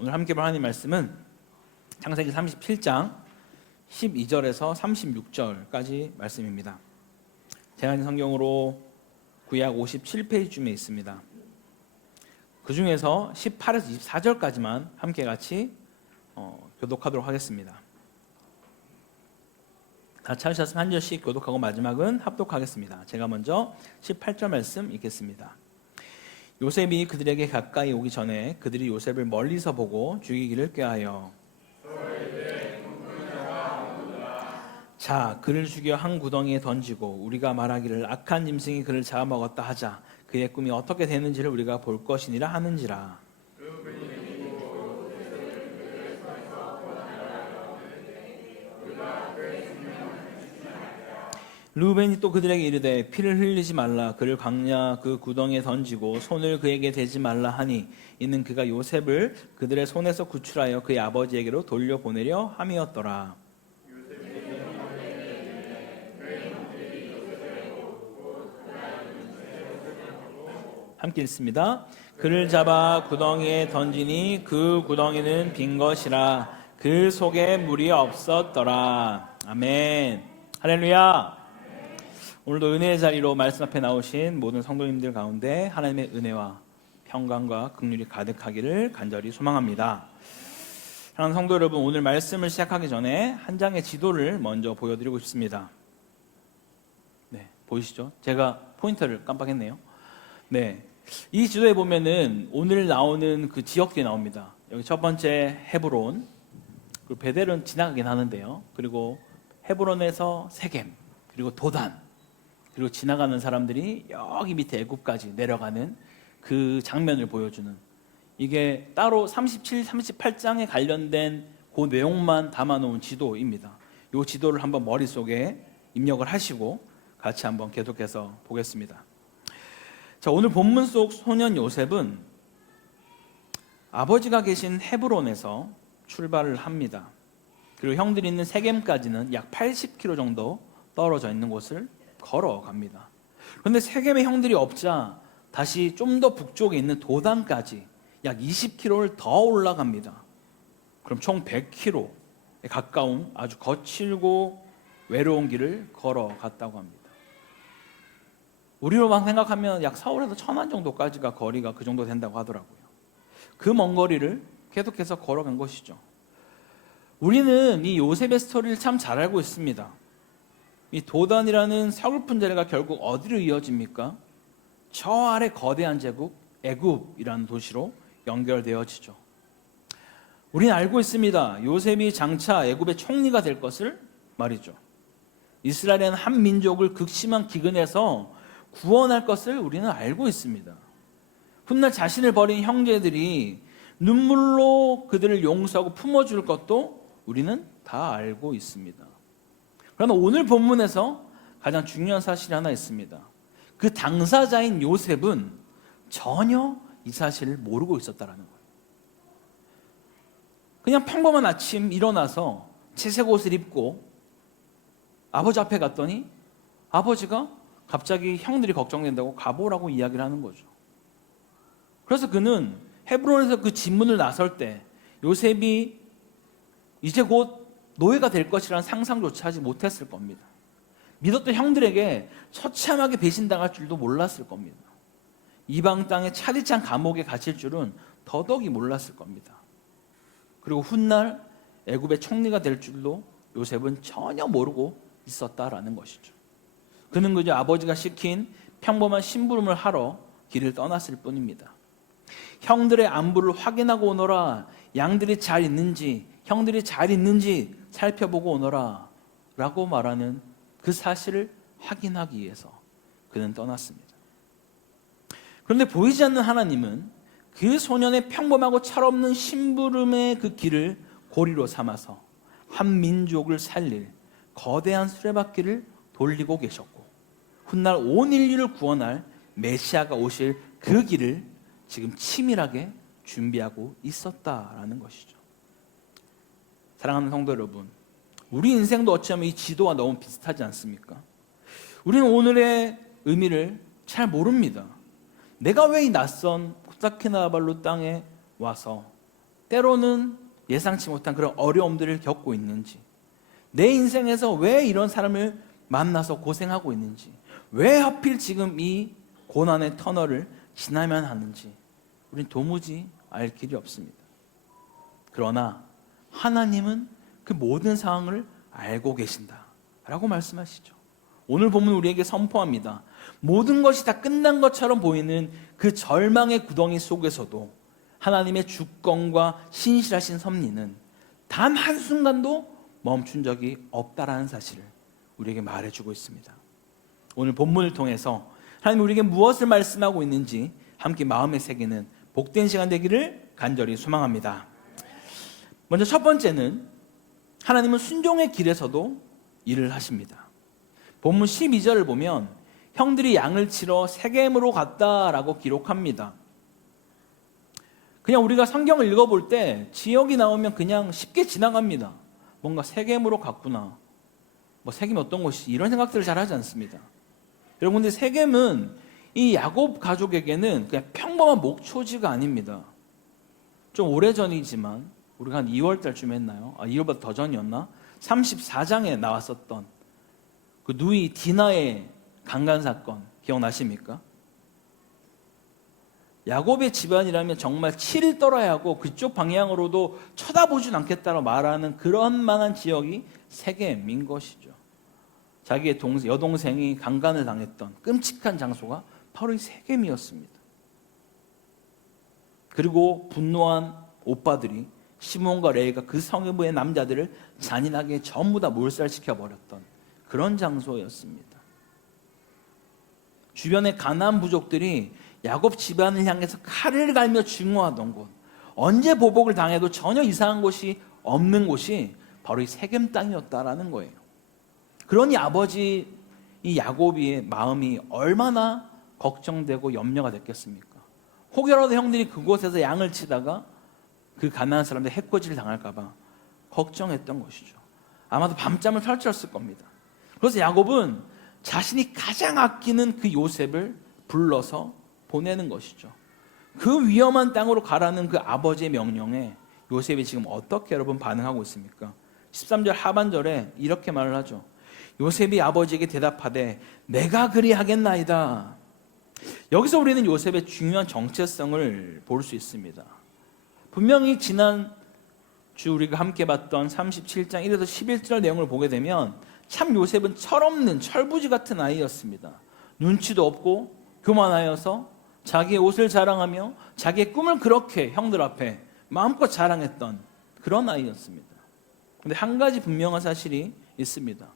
오늘 함께 볼 하나님 말씀은 창세기 37장 12절에서 36절까지 말씀입니다. 제한 성경으로 구약 57페이지쯤에 있습니다. 그 중에서 18에서 24절까지만 함께 같이 교독하도록 하겠습니다. 다 찾으셨으면 한 절씩 교독하고 마지막은 합독하겠습니다. 제가 먼저 18절 말씀 읽겠습니다. 요셉이 그들에게 가까이 오기 전에 그들이 요셉을 멀리서 보고 죽이기를 꾀하여 자, 그를 죽여 한 구덩이에 던지고 우리가 말하기를 악한 짐승이 그를 잡아먹었다 하자. 그의 꿈이 어떻게 되는지를 우리가 볼 것이니라 하는지라. 르우벤이 또 그들에게 이르되 피를 흘리지 말라. 그를 광야 그 구덩이에 던지고 손을 그에게 대지 말라 하니 이는 그가 요셉을 그들의 손에서 구출하여 그의 아버지에게로 돌려보내려 함이었더라. 함께 읽습니다. 그를 잡아 구덩이에 던지니 그 구덩이는 빈 것이라. 그 속에 물이 없었더라. 아멘. 할렐루야. 오늘도 은혜의 자리로 말씀 앞에 나오신 모든 성도님들 가운데 하나님의 은혜와 평강과 긍휼이 가득하기를 간절히 소망합니다. 사랑하는 성도 여러분, 오늘 말씀을 시작하기 전에 한 장의 지도를 먼저 보여드리고 싶습니다. 네, 보이시죠? 제가 포인터를 깜빡했네요. 네, 이 지도에 보면은 오늘 나오는 그 지역들이 나옵니다. 여기 첫 번째 헤브론, 그리고 베델은 지나가긴 하는데요. 그리고 헤브론에서 세겜, 그리고 도단, 그리고 지나가는 사람들이 여기 밑에 애굽까지 내려가는 그 장면을 보여주는, 이게 따로 37, 38장에 관련된 그 내용만 담아놓은 지도입니다. 이 지도를 한번 머릿속에 입력을 하시고 같이 한번 계속해서 보겠습니다. 자, 오늘 본문 속 소년 요셉은 아버지가 계신 헤브론에서 출발을 합니다. 그리고 형들이 있는 세겜까지는 약 80km 정도 떨어져 있는 곳을 걸어갑니다. 그런데 세겜의 형들이 없자 다시 좀 더 북쪽에 있는 도단까지 약 20km를 더 올라갑니다. 그럼 총 100km에 가까운 아주 거칠고 외로운 길을 걸어갔다고 합니다. 우리로만 생각하면 약 서울에서 천안 정도까지가 거리가 그 정도 된다고 하더라고요. 그 먼 거리를 계속해서 걸어간 것이죠. 우리는 이 요셉의 스토리를 참 잘 알고 있습니다. 이 도단이라는 서글픈 자리가 결국 어디로 이어집니까? 저 아래 거대한 제국 애굽이라는 도시로 연결되어지죠. 우리는 알고 있습니다. 요셉이 장차 애굽의 총리가 될 것을 말이죠. 이스라엘은 한 민족을 극심한 기근에서 구원할 것을 우리는 알고 있습니다. 훗날 자신을 버린 형제들이 눈물로 그들을 용서하고 품어줄 것도 우리는 다 알고 있습니다. 그러나 오늘 본문에서 가장 중요한 사실이 하나 있습니다. 그 당사자인 요셉은 전혀 이 사실을 모르고 있었다는 거예요. 그냥 평범한 아침 일어나서 채색 옷을 입고 아버지 앞에 갔더니 아버지가 갑자기 형들이 걱정된다고 가보라고 이야기를 하는 거죠. 그래서 그는 헤브론에서 그 진문을 나설 때 요셉이 이제 곧 노예가 될 것이라는 상상조차 하지 못했을 겁니다. 믿었던 형들에게 처참하게 배신당할 줄도 몰랐을 겁니다. 이방 땅의 차디찬 감옥에 갇힐 줄은 더더욱이 몰랐을 겁니다. 그리고 훗날 애굽의 총리가 될 줄도 요셉은 전혀 모르고 있었다라는 것이죠. 그는 그저 아버지가 시킨 평범한 심부름을 하러 길을 떠났을 뿐입니다. 형들의 안부를 확인하고 오너라, 양들이 잘 있는지, 형들이 잘 있는지 살펴보고 오너라 라고 말하는 그 사실을 확인하기 위해서 그는 떠났습니다. 그런데 보이지 않는 하나님은 그 소년의 평범하고 철없는 심부름의 그 길을 고리로 삼아서 한 민족을 살릴 거대한 수레바퀴를 돌리고 계셨고, 훗날 온 인류를 구원할 메시아가 오실 그 길을 지금 치밀하게 준비하고 있었다라는 것이죠. 사랑하는 성도 여러분, 우리 인생도 어쩌면 이 지도와 너무 비슷하지 않습니까? 우리는 오늘의 의미를 잘 모릅니다. 내가 왜 이 낯선 코타키나발루 땅에 와서 때로는 예상치 못한 그런 어려움들을 겪고 있는지, 내 인생에서 왜 이런 사람을 만나서 고생하고 있는지, 왜 하필 지금 이 고난의 터널을 지나면 하는지 우린 도무지 알 길이 없습니다. 그러나 하나님은 그 모든 상황을 알고 계신다 라고 말씀하시죠. 오늘 본문 우리에게 선포합니다. 모든 것이 다 끝난 것처럼 보이는 그 절망의 구덩이 속에서도 하나님의 주권과 신실하신 섭리는 단 한순간도 멈춘 적이 없다라는 사실을 우리에게 말해주고 있습니다. 오늘 본문을 통해서 하나님이 우리에게 무엇을 말씀하고 있는지 함께 마음에 새기는 복된 시간 되기를 간절히 소망합니다. 먼저 첫 번째는 하나님은 순종의 길에서도 일을 하십니다. 본문 12절을 보면 형들이 양을 치러 세겜으로 갔다라고 기록합니다. 그냥 우리가 성경을 읽어볼 때 지역이 나오면 그냥 쉽게 지나갑니다. 뭔가 세겜으로 갔구나, 뭐 세겜이 어떤 곳이지, 이런 생각들을 잘 하지 않습니다. 여러분, 근데 세겜은 이 야곱 가족에게는 그냥 평범한 목초지가 아닙니다. 좀 오래전이지만 우리가 한 2월달쯤에 했나요? 2월보다 더 전이었나? 34장에 나왔었던 그 누이 디나의 강간 사건 기억나십니까? 야곱의 집안이라면 정말 치를 떨어야 하고 그쪽 방향으로도 쳐다보진 않겠다고 말하는 그런 만한 지역이 세겜인 것이죠. 자기의 여동생이 강간을 당했던 끔찍한 장소가 바로 이 세겜이었습니다. 그리고 분노한 오빠들이 시몬과 레위가 그 성읍의 남자들을 잔인하게 전부 다 몰살시켜 버렸던 그런 장소였습니다. 주변의 가나안 부족들이 야곱 집안을 향해서 칼을 갈며 증오하던 곳, 언제 보복을 당해도 전혀 이상한 곳이 없는 곳이 바로 이 세겜 땅이었다라는 거예요. 그러니 아버지 이 야곱의 마음이 얼마나 걱정되고 염려가 됐겠습니까? 혹여라도 형들이 그곳에서 양을 치다가 그 가난한 사람들 해코지를 당할까 봐 걱정했던 것이죠. 아마도 밤잠을 설쳤을 겁니다. 그래서 야곱은 자신이 가장 아끼는 그 요셉을 불러서 보내는 것이죠. 그 위험한 땅으로 가라는 그 아버지의 명령에 요셉이 지금 어떻게 여러분 반응하고 있습니까? 13절 하반절에 이렇게 말을 하죠. 요셉이 아버지에게 대답하되 내가 그리하겠나이다. 여기서 우리는 요셉의 중요한 정체성을 볼 수 있습니다. 분명히 지난 주 우리가 함께 봤던 37장 1에서 11절 내용을 보게 되면 참 요셉은 철없는 철부지 같은 아이였습니다. 눈치도 없고 교만하여서 자기의 옷을 자랑하며 자기의 꿈을 그렇게 형들 앞에 마음껏 자랑했던 그런 아이였습니다. 그런데 한 가지 분명한 사실이 있습니다.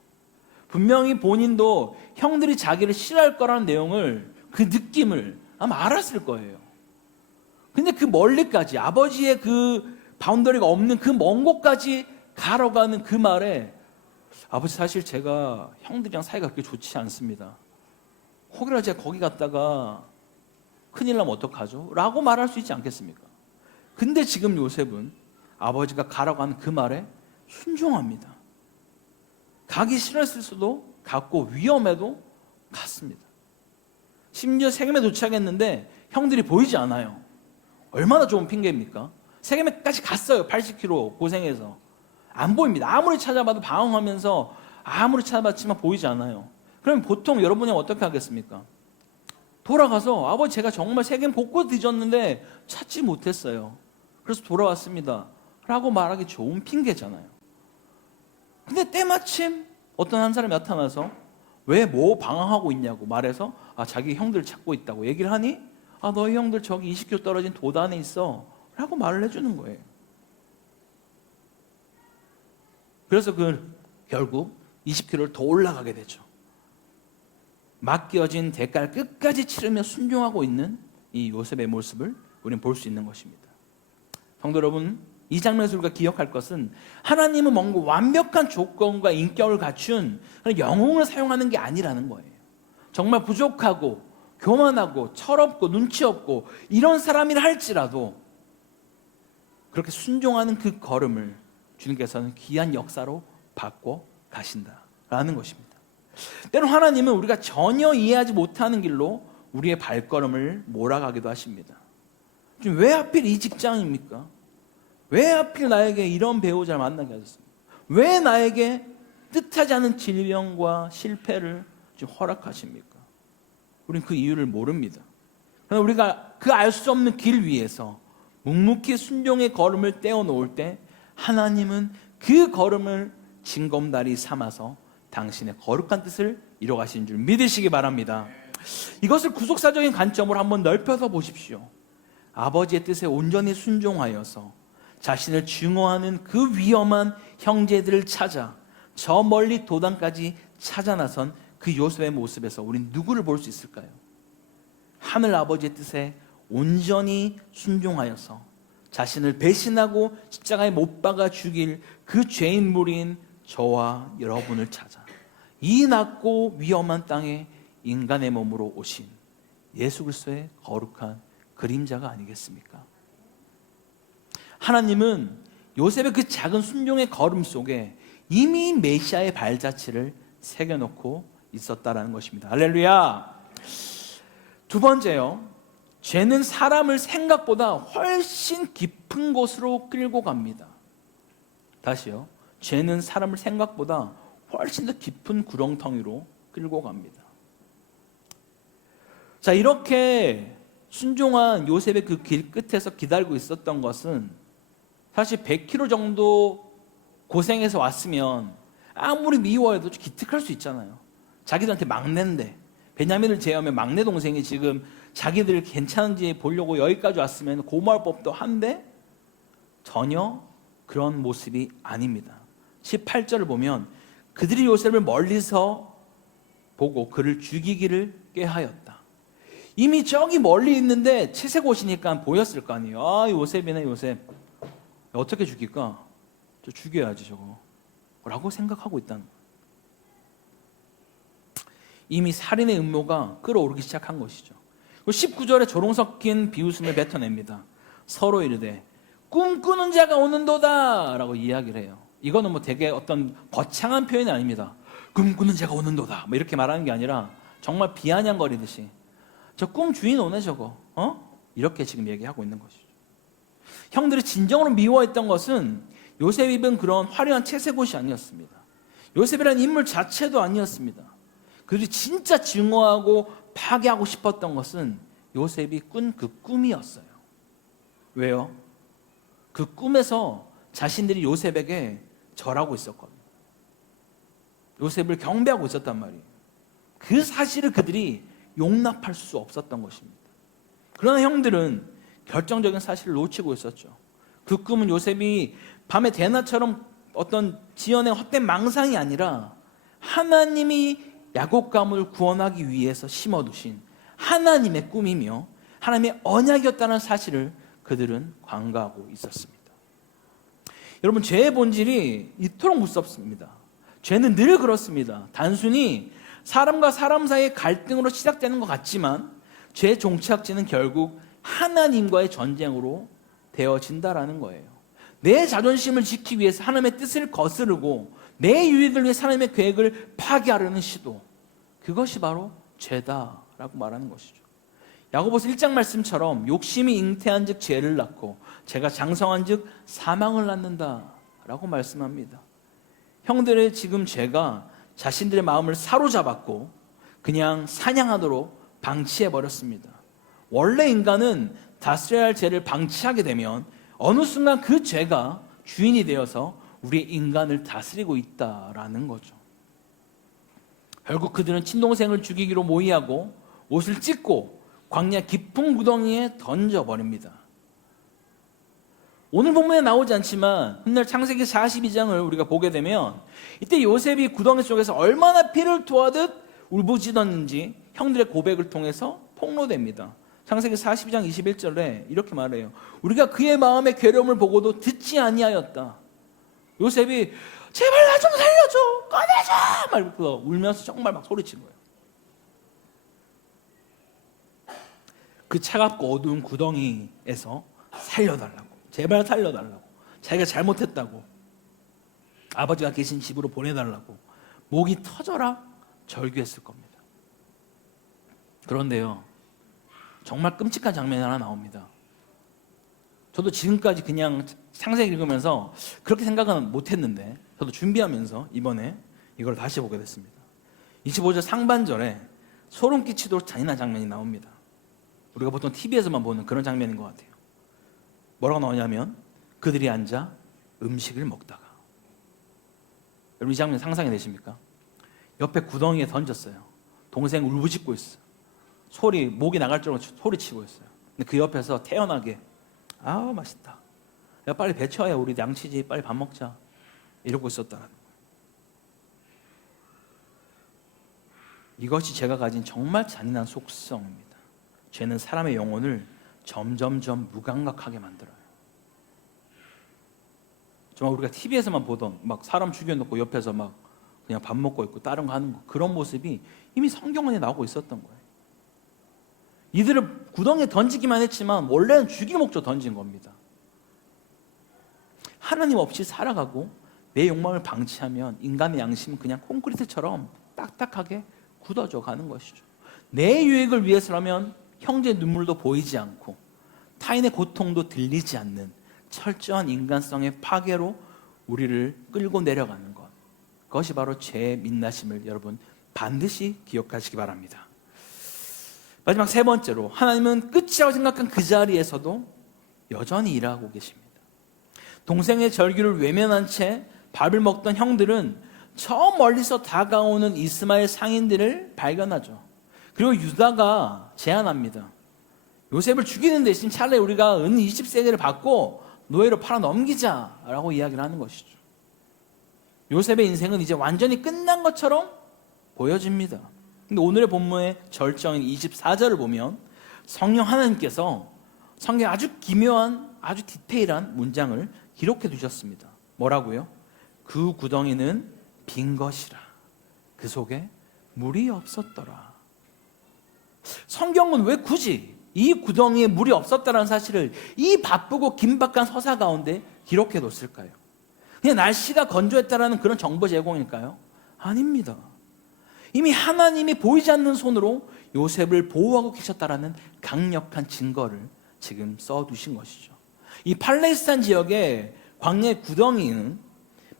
분명히 본인도 형들이 자기를 싫어할 거라는 내용을, 그 느낌을 아마 알았을 거예요. 근데 그 멀리까지, 아버지의 그 바운더리가 없는 그 먼 곳까지 가러 가는 그 말에 아버지 사실 제가 형들이랑 사이가 그렇게 좋지 않습니다. 혹여라도 제가 거기 갔다가 큰일 나면 어떡하죠? 라고 말할 수 있지 않겠습니까? 근데 지금 요셉은 아버지가 가라고 하는 그 말에 순종합니다. 가기 싫었을 수도 갔고 위험해도 갔습니다. 심지어 세겜에 도착했는데 형들이 보이지 않아요. 얼마나 좋은 핑계입니까? 세겜에까지 갔어요. 80km 고생해서. 안 보입니다. 아무리 찾아봐도 방황하면서 아무리 찾아봤지만 보이지 않아요. 그럼 보통 여러분이 어떻게 하겠습니까? 돌아가서 아버지 제가 정말 세겜 곳곳 뒤졌는데 찾지 못했어요. 그래서 돌아왔습니다. 라고 말하기 좋은 핑계잖아요. 근데 때마침 어떤 한 사람이 나타나서 왜 뭐 방황하고 있냐고 말해서 자기 형들 찾고 있다고 얘기를 하니 너희 형들 저기 20km 떨어진 도단에 있어 라고 말을 해주는 거예요. 그래서 결국 20km를 더 올라가게 되죠. 맡겨진 대가를 끝까지 치르며 순종하고 있는 이 요셉의 모습을 우리는 볼 수 있는 것입니다. 성도 여러분, 이 장면에서 우리가 기억할 것은 하나님은 뭔가 완벽한 조건과 인격을 갖춘 영웅을 사용하는 게 아니라는 거예요. 정말 부족하고 교만하고 철없고 눈치 없고 이런 사람이라 할지라도 그렇게 순종하는 그 걸음을 주님께서는 귀한 역사로 바꿔 가신다라는 것입니다. 때로 하나님은 우리가 전혀 이해하지 못하는 길로 우리의 발걸음을 몰아가기도 하십니다. 지금 왜 하필 이 직장입니까? 왜 하필 나에게 이런 배우자를 만나게 하셨습니까? 왜 나에게 뜻하지 않은 질병과 실패를 지금 허락하십니까? 우리는 그 이유를 모릅니다. 그러나 우리가 그 알 수 없는 길 위에서 묵묵히 순종의 걸음을 떼어놓을 때 하나님은 그 걸음을 징검다리 삼아서 당신의 거룩한 뜻을 이뤄가신 줄 믿으시기 바랍니다. 이것을 구속사적인 관점으로 한번 넓혀서 보십시오. 아버지의 뜻에 온전히 순종하여서 자신을 증오하는 그 위험한 형제들을 찾아 저 멀리 도단까지 찾아 나선 그 요셉의 모습에서 우린 누구를 볼 수 있을까요? 하늘 아버지의 뜻에 온전히 순종하여서 자신을 배신하고 십자가에 못 박아 죽일 그 죄인 무리인 저와 여러분을 찾아 이 낮고 위험한 땅에 인간의 몸으로 오신 예수 그리스도의 거룩한 그림자가 아니겠습니까? 하나님은 요셉의 그 작은 순종의 걸음 속에 이미 메시아의 발자취를 새겨놓고 있었다라는 것입니다. 할렐루야. 두 번째요, 죄는 사람을 생각보다 훨씬 깊은 곳으로 끌고 갑니다. 다시요, 죄는 사람을 생각보다 훨씬 더 깊은 구렁텅이로 끌고 갑니다. 자, 이렇게 순종한 요셉의 그 길 끝에서 기다리고 있었던 것은 사실 100km 정도 고생해서 왔으면 아무리 미워해도 기특할 수 있잖아요. 자기들한테 막내인데, 베냐민을 제외하면 막내 동생이 지금 자기들 괜찮은지 보려고 여기까지 왔으면 고마울 법도 한데 전혀 그런 모습이 아닙니다. 18절을 보면 그들이 요셉을 멀리서 보고 그를 죽이기를 꾀하였다. 이미 저기 멀리 있는데 채색 옷이니까 보였을 거 아니에요. 아, 요셉이네, 요셉. 어떻게 죽일까? 저 죽여야지 저거 라고 생각하고 있다는 거예요. 이미 살인의 음모가 끌어오르기 시작한 것이죠. 19절에 조롱 섞인 비웃음을 뱉어냅니다. 서로 이르되 꿈꾸는 자가 오는도다 라고 이야기를 해요. 이거는 뭐 되게 어떤 거창한 표현이 아닙니다. 꿈꾸는 자가 오는도다 뭐 이렇게 말하는 게 아니라 정말 비아냥거리듯이 저 꿈 주인 오네 저거, 이렇게 지금 얘기하고 있는 것이죠. 형들이 진정으로 미워했던 것은 요셉이 입은 그런 화려한 채색 옷이 아니었습니다. 요셉이라는 인물 자체도 아니었습니다. 그들이 진짜 증오하고 파괴하고 싶었던 것은 요셉이 꾼 그 꿈이었어요. 왜요? 그 꿈에서 자신들이 요셉에게 절하고 있었거든요. 요셉을 경배하고 있었단 말이에요. 그 사실을 그들이 용납할 수 없었던 것입니다. 그러나 형들은 결정적인 사실을 놓치고 있었죠. 그 꿈은 요셉이 밤에 대낮처럼 어떤 지어낸 헛된 망상이 아니라 하나님이 야곱 가문을 구원하기 위해서 심어두신 하나님의 꿈이며 하나님의 언약이었다는 사실을 그들은 간과하고 있었습니다. 여러분, 죄의 본질이 이토록 무섭습니다. 죄는 늘 그렇습니다. 단순히 사람과 사람 사이의 갈등으로 시작되는 것 같지만 죄의 종착지는 결국 하나님과의 전쟁으로 되어진다라는 거예요. 내 자존심을 지키기 위해서 하나님의 뜻을 거스르고 내 유익을 위해 하나님의 계획을 파괴하려는 시도, 그것이 바로 죄다라고 말하는 것이죠. 야고보서 1장 말씀처럼 욕심이 잉태한 즉 죄를 낳고 죄가 장성한 즉 사망을 낳는다라고 말씀합니다. 형들의 지금 죄가 자신들의 마음을 사로잡았고 그냥 사냥하도록 방치해버렸습니다. 원래 인간은 다스려야 할 죄를 방치하게 되면 어느 순간 그 죄가 주인이 되어서 우리의 인간을 다스리고 있다라는 거죠. 결국 그들은 친동생을 죽이기로 모의하고 옷을 찢고 광야 깊은 구덩이에 던져버립니다. 오늘 본문에 나오지 않지만 훗날 창세기 42장을 우리가 보게 되면 이때 요셉이 구덩이 속에서 얼마나 피를 토하듯 울부짖었는지 형들의 고백을 통해서 폭로됩니다. 창세기 42장 21절에 이렇게 말해요. 우리가 그의 마음의 괴로움을 보고도 듣지 아니하였다. 요셉이 제발 나 좀 살려줘, 꺼내줘 말고 울면서 정말 막 소리친 거예요. 그 차갑고 어두운 구덩이에서 살려달라고, 제발 살려달라고, 자기가 잘못했다고, 아버지가 계신 집으로 보내달라고 목이 터져라 절규했을 겁니다. 그런데요, 정말 끔찍한 장면이 하나 나옵니다. 저도 지금까지 그냥 창세기 읽으면서 그렇게 생각은 못했는데 저도 준비하면서 이번에 이걸 다시 보게 됐습니다. 25절 상반절에 소름 끼치도록 잔인한 장면이 나옵니다. 우리가 보통 TV에서만 보는 그런 장면인 것 같아요. 뭐라고 나오냐면 그들이 앉아 음식을 먹다가, 여러분 이 장면 상상이 되십니까? 옆에 구덩이에 던졌어요. 동생 울부짖고 있어요. 목이 나갈 정도로 소리치고 있어요. 근데 그 옆에서 태연하게 아우 맛있다, 야 빨리 배 채워야 우리 양치지, 빨리 밥 먹자, 이러고 있었다는 거예요. 이것이 제가 가진 정말 잔인한 속성입니다. 죄는 사람의 영혼을 점점점 무감각하게 만들어요. 정말 우리가 TV에서만 보던 막 사람 죽여놓고 옆에서 막 그냥 밥 먹고 있고 다른 거 하는 거, 그런 모습이 이미 성경 안에 나오고 있었던 거예요. 이들을 구덩이에 던지기만 했지만 원래는 죽일 목적으로 던진 겁니다. 하나님 없이 살아가고 내 욕망을 방치하면 인간의 양심은 그냥 콘크리트처럼 딱딱하게 굳어져 가는 것이죠. 내 유익을 위해서라면 형제의 눈물도 보이지 않고 타인의 고통도 들리지 않는 철저한 인간성의 파괴로 우리를 끌고 내려가는 것, 그것이 바로 죄의 민낯임을 여러분 반드시 기억하시기 바랍니다. 마지막 세 번째로, 하나님은 끝이라고 생각한 그 자리에서도 여전히 일하고 계십니다. 동생의 절규를 외면한 채 밥을 먹던 형들은 저 멀리서 다가오는 이스마엘 상인들을 발견하죠. 그리고 유다가 제안합니다. 요셉을 죽이는 대신 차라리 우리가 은 20세겔을 받고 노예로 팔아 넘기자라고 이야기를 하는 것이죠. 요셉의 인생은 이제 완전히 끝난 것처럼 보여집니다. 근데 오늘의 본문의 절정인 24절을 보면 성령 하나님께서 성경에 아주 기묘한, 아주 디테일한 문장을 기록해 두셨습니다. 뭐라고요? 그 구덩이는 빈 것이라, 그 속에 물이 없었더라. 성경은 왜 굳이 이 구덩이에 물이 없었다는 사실을 이 바쁘고 긴박한 서사 가운데 기록해 뒀을까요? 그냥 날씨가 건조했다라는 그런 정보 제공일까요? 아닙니다. 이미 하나님이 보이지 않는 손으로 요셉을 보호하고 계셨다라는 강력한 증거를 지금 써두신 것이죠. 이 팔레스타인 지역의 광야의 구덩이는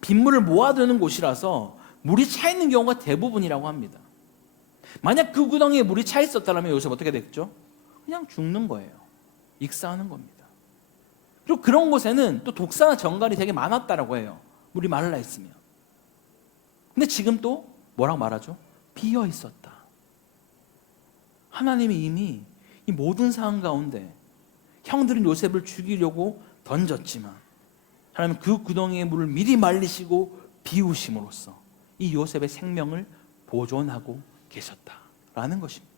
빗물을 모아두는 곳이라서 물이 차 있는 경우가 대부분이라고 합니다. 만약 그 구덩이에 물이 차 있었다면 요셉 어떻게 됐죠? 그냥 죽는 거예요. 익사하는 겁니다. 그리고 그런 곳에는 또 독사나 정갈이 되게 많았다라고 해요. 물이 말라 있으면. 근데 지금 또 뭐라고 말하죠? 비어 있었다. 하나님이 이미 이 모든 상황 가운데 형들은 요셉을 죽이려고 던졌지만 하나님은 그 구덩이의 물을 미리 말리시고 비우심으로써 이 요셉의 생명을 보존하고 계셨다라는 것입니다.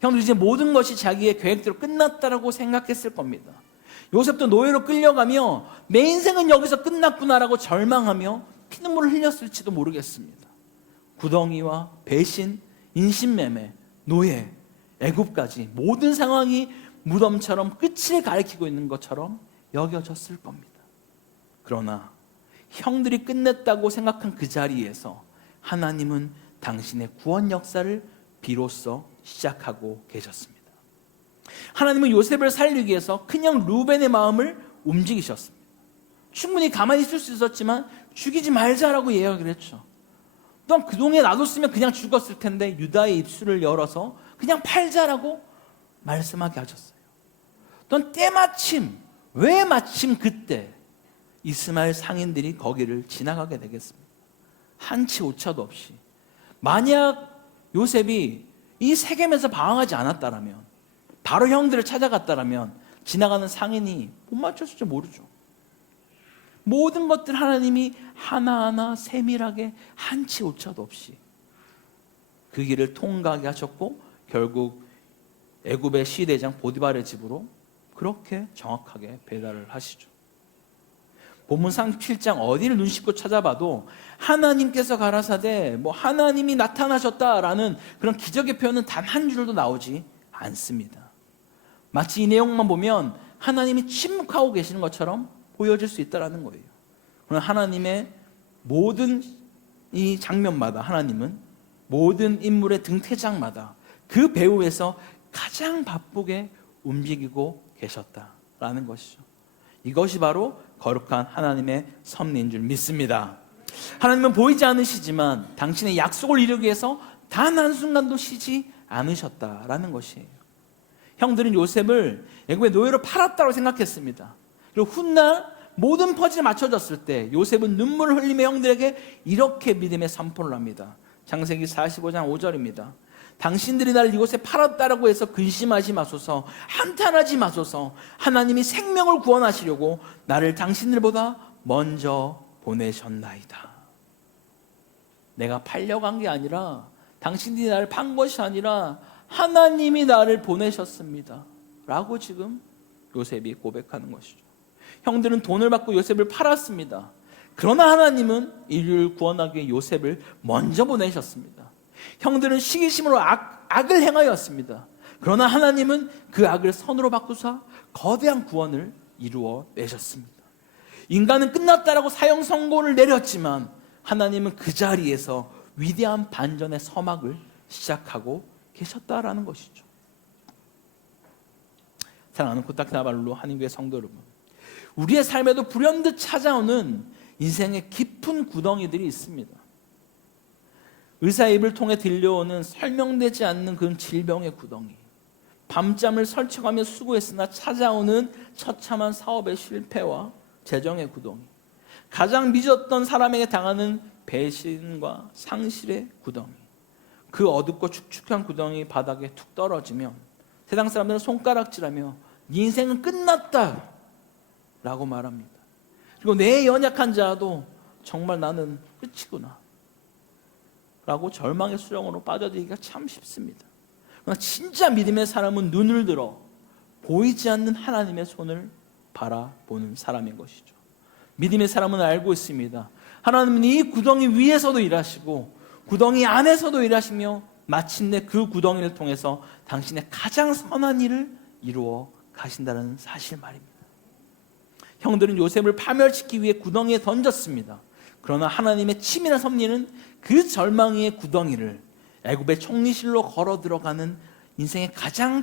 형들 이제 모든 것이 자기의 계획대로 끝났다라고 생각했을 겁니다. 요셉도 노예로 끌려가며 내 인생은 여기서 끝났구나라고 절망하며 피눈물을 흘렸을지도 모르겠습니다. 구덩이와 배신, 인신매매, 노예, 애굽까지 모든 상황이 무덤처럼 끝을 가리키고 있는 것처럼 여겨졌을 겁니다. 그러나 형들이 끝냈다고 생각한 그 자리에서 하나님은 당신의 구원 역사를 비로소 시작하고 계셨습니다. 하나님은 요셉을 살리기 위해서 그냥 루벤의 마음을 움직이셨습니다. 충분히 가만히 있을 수 있었지만 죽이지 말자라고 이야기를 했죠. 또한 그동안에 놔뒀으면 그냥 죽었을 텐데 유다의 입술을 열어서 그냥 팔자라고 말씀하게 하셨어요. 또한 때마침, 왜 마침 그때 이스마엘 상인들이 거기를 지나가게 되겠습니다. 한치 오차도 없이. 만약 요셉이 이 세겜에서 방황하지 않았다면, 바로 형들을 찾아갔다면 지나가는 상인이 못 맞췄을지 모르죠. 모든 것들 하나님이 하나하나 세밀하게 한치 오차도 없이 그 길을 통과하게 하셨고, 결국 애굽의 시대장 보디발의 집으로 그렇게 정확하게 배달을 하시죠. 본문 37장 어디를 눈 씻고 찾아봐도 하나님께서 가라사대 하나님이 나타나셨다라는 그런 기적의 표현은 단 한 줄도 나오지 않습니다. 마치 이 내용만 보면 하나님이 침묵하고 계시는 것처럼 보여질 수 있다는 거예요. 그러나 하나님의 모든 이 장면마다 하나님은 모든 인물의 등태장마다 그 배후에서 가장 바쁘게 움직이고 계셨다라는 것이죠. 이것이 바로 거룩한 하나님의 섭리인 줄 믿습니다. 하나님은 보이지 않으시지만 당신의 약속을 이루기 위해서 단 한순간도 쉬지 않으셨다라는 것이에요. 형들은 요셉을 애굽의 노예로 팔았다고 생각했습니다. 그리고 훗날 모든 퍼즐이 맞춰졌을 때 요셉은 눈물을 흘리며 형들에게 이렇게 믿음의 선포를 합니다. 창세기 45장 5절입니다. 당신들이 나를 이곳에 팔았다라고 해서 근심하지 마소서, 한탄하지 마소서. 하나님이 생명을 구원하시려고 나를 당신들보다 먼저 보내셨나이다. 내가 팔려간 게 아니라, 당신들이 나를 판 것이 아니라 하나님이 나를 보내셨습니다 라고 지금 요셉이 고백하는 것이죠. 형들은 돈을 받고 요셉을 팔았습니다. 그러나 하나님은 인류를 구원하기 위해 요셉을 먼저 보내셨습니다. 형들은 시기심으로 악을 행하였습니다. 그러나 하나님은 그 악을 선으로 바꾸사 거대한 구원을 이루어 내셨습니다. 인간은 끝났다라고 사형 선고를 내렸지만 하나님은 그 자리에서 위대한 반전의 서막을 시작하고 계셨다라는 것이죠. 사랑하는 코타키나발루 한인교회 성도 여러분, 우리의 삶에도 불현듯 찾아오는 인생의 깊은 구덩이들이 있습니다. 의사의 입을 통해 들려오는 설명되지 않는 그런 질병의 구덩이, 밤잠을 설쳐가며 수고했으나 찾아오는 처참한 사업의 실패와 재정의 구덩이, 가장 믿었던 사람에게 당하는 배신과 상실의 구덩이, 그 어둡고 축축한 구덩이 바닥에 툭 떨어지면 세상 사람들은 손가락질하며 네 인생은 끝났다 라고 말합니다. 그리고 내 연약한 자도 정말 나는 끝이구나 라고 절망의 수렁으로 빠져들기가 참 쉽습니다. 그러나 진짜 믿음의 사람은 눈을 들어 보이지 않는 하나님의 손을 바라보는 사람인 것이죠. 믿음의 사람은 알고 있습니다. 하나님은 이 구덩이 위에서도 일하시고 구덩이 안에서도 일하시며 마침내 그 구덩이를 통해서 당신의 가장 선한 일을 이루어 가신다는 사실 말입니다. 형들은 요셉을 파멸시키기 위해 구덩이에 던졌습니다. 그러나 하나님의 치밀한 섭리는 그 절망 위의 구덩이를 애굽의 총리실로 걸어 들어가는 인생의 가장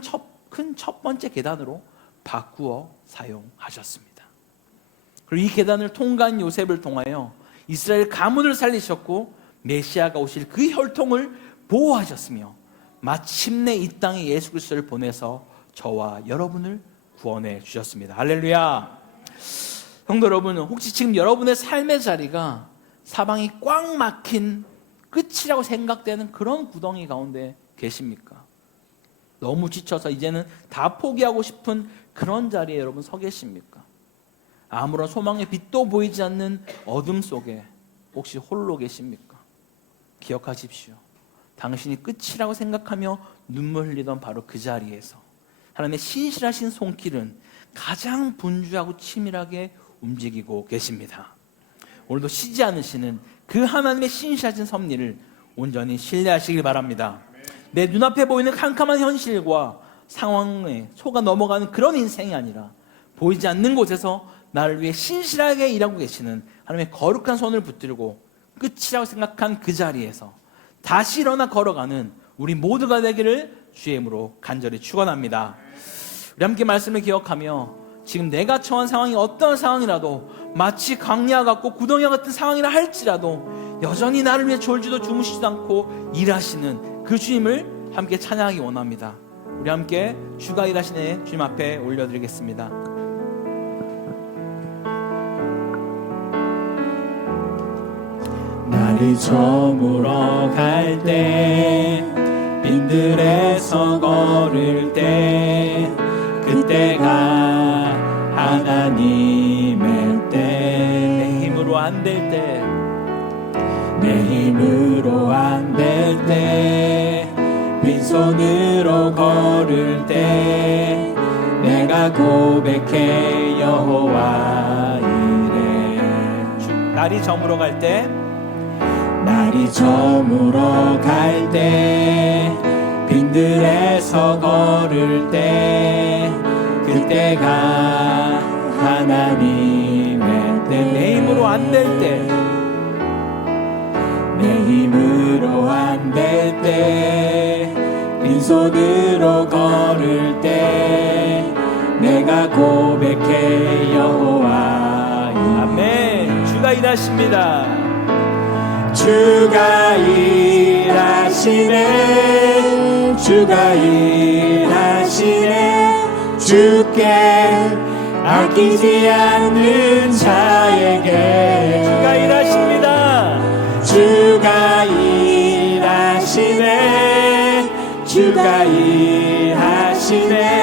큰 첫 번째 계단으로 바꾸어 사용하셨습니다. 그리고 이 계단을 통과한 요셉을 통하여 이스라엘 가문을 살리셨고 메시아가 오실 그 혈통을 보호하셨으며 마침내 이 땅에 예수 그리스도를 보내서 저와 여러분을 구원해 주셨습니다. 할렐루야. 성도 여러분, 혹시 지금 여러분의 삶의 자리가 사방이 꽉 막힌 끝이라고 생각되는 그런 구덩이 가운데 계십니까? 너무 지쳐서 이제는 다 포기하고 싶은 그런 자리에 여러분 서 계십니까? 아무런 소망의 빛도 보이지 않는 어둠 속에 혹시 홀로 계십니까? 기억하십시오. 당신이 끝이라고 생각하며 눈물 흘리던 바로 그 자리에서 하나님의 신실하신 손길은 가장 분주하고 치밀하게 움직이고 계십니다. 오늘도 쉬지 않으시는 그 하나님의 신실하신 섭리를 온전히 신뢰하시길 바랍니다. 내 눈앞에 보이는 캄캄한 현실과 상황에 속아 넘어가는 그런 인생이 아니라 보이지 않는 곳에서 나를 위해 신실하게 일하고 계시는 하나님의 거룩한 손을 붙들고 끝이라고 생각한 그 자리에서 다시 일어나 걸어가는 우리 모두가 되기를 주의 이름으로 간절히 축원합니다. 우리 함께 말씀을 기억하며 지금 내가 처한 상황이 어떤 상황이라도 마치 광야 같고 구덩이와 같은 상황이라 할지라도 여전히 나를 위해 졸지도 주무시지도 않고 일하시는 그 주님을 함께 찬양하기 원합니다. 우리 함께 주가 일하시네 주님 앞에 올려드리겠습니다. 날이 저물어 갈 때 빈들에서 걸을 때 그때가 하나님의 때 내 힘으로 안 될 때 내 힘으로 안 될 때 빈손으로 걸을 때 내가 고백해 여호와 이래. 날이 저물어 갈 때 날이 저물어 갈 때 빈들에서 걸을 때 그때가 하나님의 때 내 힘으로 안 될 때 내 힘으로 안 될 때 빈손으로 걸을 때 내가 내가 고백해 여호와. 아멘. 주가 일하십니다. 주가 일하시네. 주가 일하시네. 주께 아끼지 않는 자에게 주가 일하십니다. 주가 일하시네. 주가 일하시네.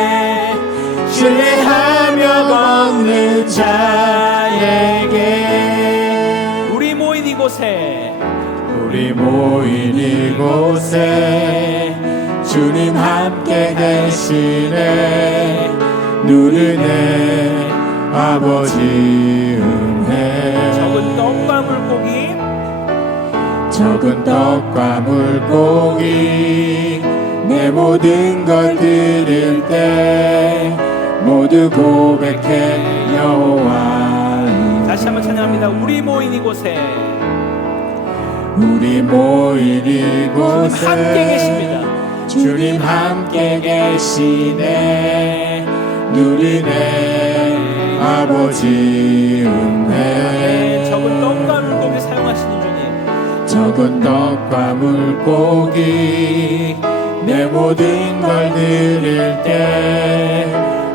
신뢰하며 걷는 자에게. 우리 모인 이곳에 주님 함께 계시네. 누르네 아버지 은혜. 적은 떡과 물고기 내 모든 걸 드릴 때 모두 고백해 여호와. 다시 한번 찬양합니다. 우리 모인 이곳에 함께 계십니다. 주님 함께 계시네. 누리네 아버지 은혜. 적은 떡과 물고기 사용하시는 주님. 적은 떡과 물고기 내 모든 걸 드릴 때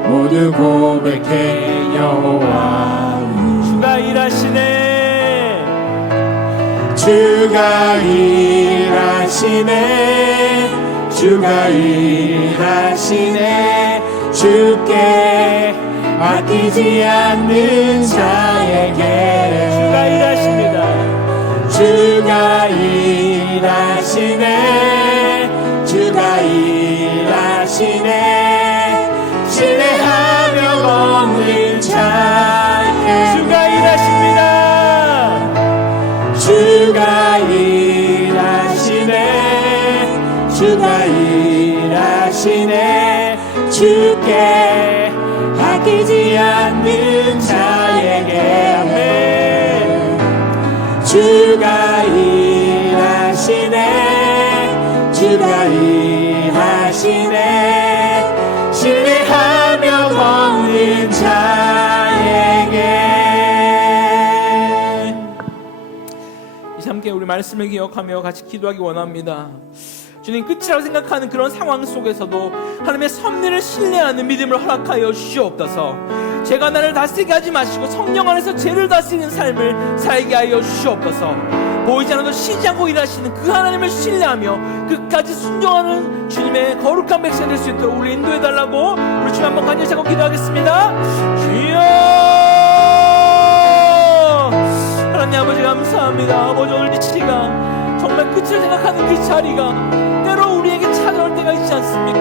모두 고백해 여호와. 주가 일하시네. 주가 일하시네. 주가 일하시네. 주께 아끼지 않는 자에게 주가 일하십니다. 주가 일하시네. 주가 일하시네. 신뢰하며 걷는 자에게 주가 일하십니다. 주가 일하시네. 주가 일하시네. 주께 아끼지 않는 자에게 아멘. 주가 일하시네. 주가 일하시네. 신뢰하며 걷는 자에게. 함께 우리 말씀을 기억하며 같이 기도하기 원합니다. 주님, 끝이라고 생각하는 그런 상황 속에서도 하나님의 섭리를 신뢰하는 믿음을 허락하여 주시옵소서. 죄가 나를 다스리게 하지 마시고 성령 안에서 죄를 다스리는 삶을 살게 하여 주시옵소서. 보이지 않아도 쉬지 않고 일하시는 그 하나님을 신뢰하며 끝까지 순종하는 주님의 거룩한 백성이 될 수 있도록 우리 인도해달라고 우리 주님 한번 간절히 잡고 기도하겠습니다. 주여, 하나님 아버지 감사합니다. 아버지, 오늘 이 시간 정말 끝을 생각하는 그 자리가 때로 우리에게 찾아올 때가 있지 않습니까?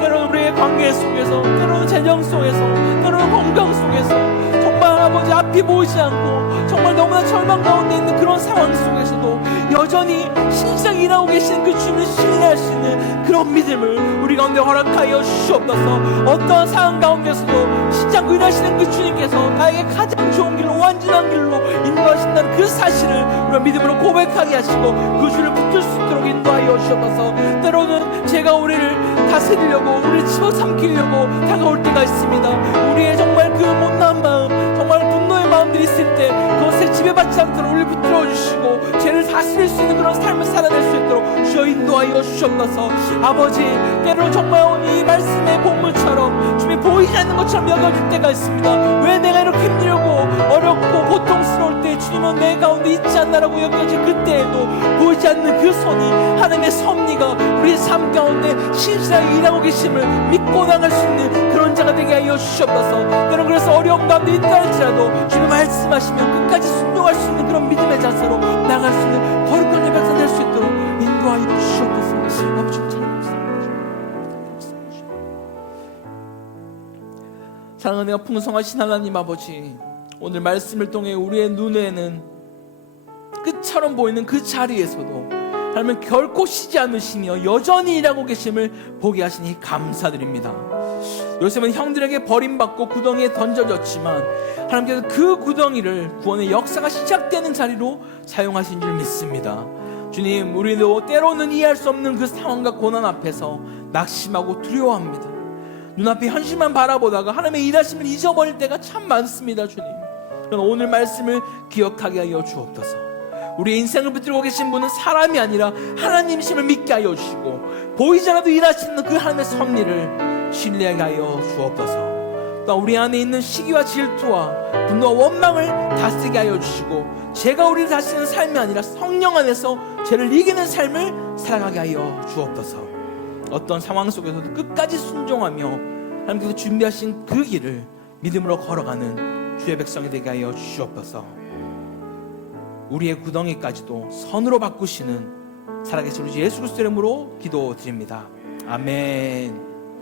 때로는 우리의 관계 속에서, 때로는 재정 속에서, 때로는 건강 속에서 정말 아버지 앞이 보이지 않고 정말 너무나 절망 가운데 있는 그런 상황 속에서도 여전히 신실하게 일하고 계시는 그 주님을 신뢰할 수 있는 그런 믿음을 우리 가운데 허락하여 주시옵소서. 어떠한 상황 가운데서도 쉬지 않고 일하시는 그 주님께서 나에게 가장 좋은 길로, 완전한 길로 인도하신다는 그 사실을 우리가 믿음으로 고백하게 하시고 그 주를 붙들 수 있도록 인도하여 주옵소서. 때로는 제가 우리를 다스리려고, 우리를 집어삼키려고 다가올 때가 있습니다. 우리의 정말 그 못난 마음, 정말 분노의 마음들이 있을 때 그것에 지배받지 않도록 우리를 붙들어 주시고 죄를 다스릴 수 있는 그런 삶을 살아낼 수 있도록 주여 인도하여 주옵소서. 아버지, 때로 정말 이 말씀의 본문처럼 주님이 보이지 않는 것처럼 여겨질 때가 있습니다. 왜 내가 이렇게 힘들고 어렵고 고통스러울 때 주님은 내 가운데 있지 않나라고 여겨질 그때에도 보이지 않는 그 손이, 하나님의 섭리가 우리의 삶 가운데 신실하게 일하고 계심을 믿고 나갈 수 있는 그런 자가 되게 하여 주시옵소서. 때로 그래서 어려움 가운데 있다 할지라도 주님 말씀하시면 끝까지 순종할 수 있는 그런 믿음의 자세로 나갈 수 있는 거룩한 예배가 될 수 있도록 인도하여 주시옵소서. 아버지 사랑하는 내가 풍성하신 하나님 아버지, 오늘 말씀을 통해 우리의 눈에는 끝처럼 보이는 그 자리에서도 하나님은 결코 쉬지 않으시며 여전히 일하고 계심을 보게 하시니 감사드립니다. 요셉은 형들에게 버림받고 구덩이에 던져졌지만 하나님께서 그 구덩이를 구원의 역사가 시작되는 자리로 사용하신 줄 믿습니다. 주님, 우리도 때로는 이해할 수 없는 그 상황과 고난 앞에서 낙심하고 두려워합니다. 눈앞에 현실만 바라보다가 하나님의 일하심을 잊어버릴 때가 참 많습니다. 주님, 그러나 오늘 말씀을 기억하게 하여 주옵소서. 우리의 인생을 붙들고 계신 분은 사람이 아니라 하나님이심을 믿게 하여 주시고, 보이지 않아도 일하시는 그 하나님의 섭리를 신뢰하게 하여 주옵소서. 또 우리 안에 있는 시기와 질투와 분노와 원망을 다스리게 하여 주시고, 죄가 우리를 다스리는 삶이 아니라 성령 안에서 죄를 이기는 삶을 살아가게 하여 주옵소서. 어떤 상황 속에서도 끝까지 순종하며 하나님께서 준비하신 그 길을 믿음으로 걸어가는 주의 백성이 되게 하여 주옵소서. 우리의 구덩이까지도 선으로 바꾸시는 살아계신 우리 예수 그리스도의 이름으로 기도드립니다. 아멘.